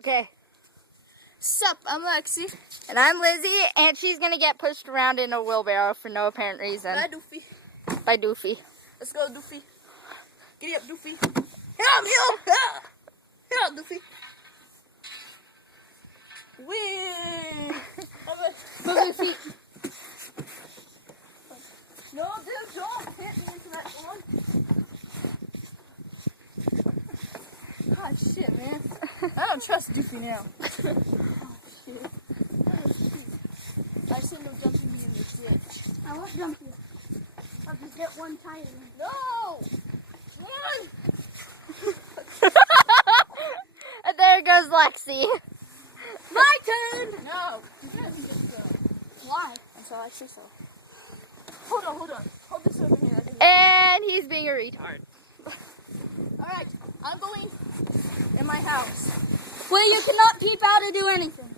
Okay. Sup, I'm Lexi. And I'm Lizzie, and she's gonna get pushed around in a wheelbarrow for no apparent reason. Bye, Doofy. By Doofy. Let's go, Doofy. Giddy up, Doofy. Help me up! Help, Doofy. Whee! Move your feet. No, dude, don't hit me into that one. God, shit, man. I don't trust Doofy now. Oh, shit. I shouldn't have jumped in the ditch. I won't jump you. I'll just get one tire. No! Run! And there goes Lexi. My turn! No. You guys can just go. Why? Until I say so. Hold on, hold on. Hold this over here. And he's being a retard. Alright, I'm going in my house. Well, you cannot peep out or do anything.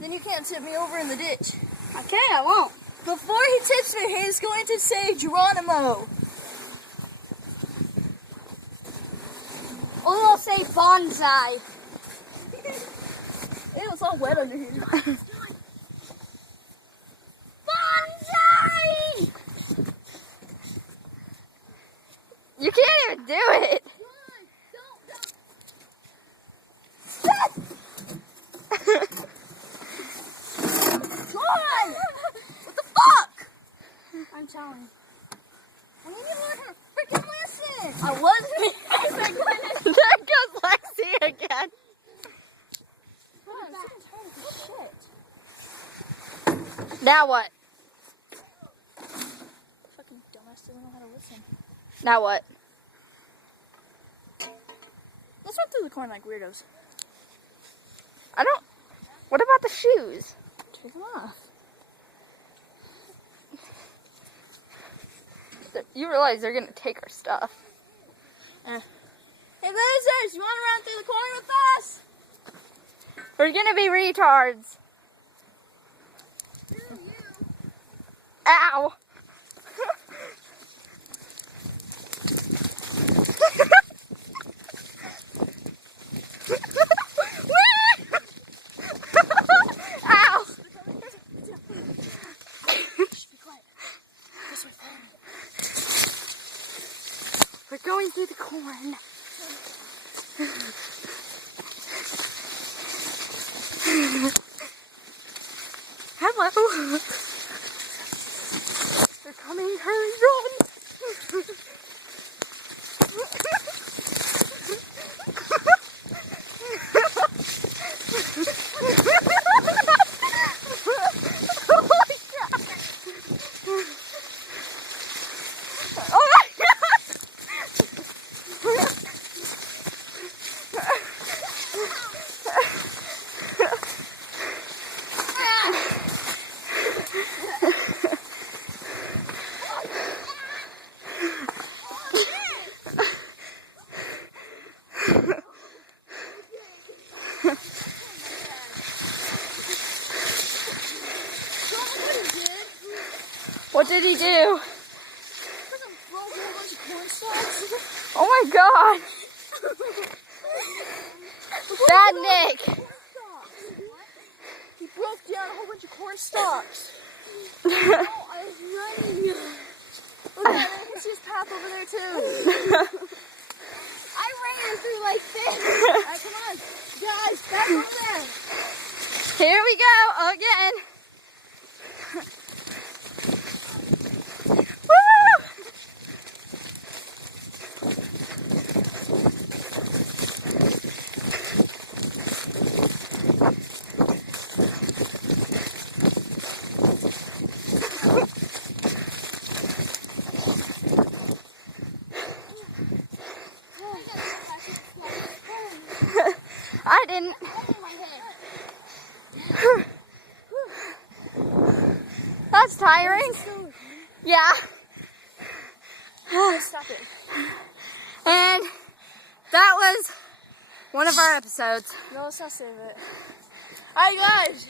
Then you can't tip me over in the ditch. Okay, I won't. Before he tips me, he's going to say Geronimo. Or I'll say bonsai. Ew, it's all wet under here. Bonsai! You can't even do it. John! What the fuck? I'm telling you. We need to learn how to freaking listen. I wasn't. There goes Lexi again. God, I'm so tired of shit. Now what? Fucking dumbass doesn't know how to listen. Now what? Let's run through the corn like weirdos. I don't... What about the shoes? Take them off. You realize they're gonna take our stuff. Hey losers, you want to run through the corn with us? We're gonna be retards. Ow! Ow! Shh, be quiet. This way, follow me. We're going through the corn. Hello. They're coming. Hurry, run. Oh my God. Oh my God. What did he do? Oh my God. Bad Nick. He broke down a whole bunch of corn stalks. I was running. Look at that, I can see his path over there too. I ran through like this. Alright, come on. Guys, back over there. Here we go again. Woo! I didn't. That's tiring. Yeah. Stop it. And that was one of our episodes. No, let's not save it. Alright, guys.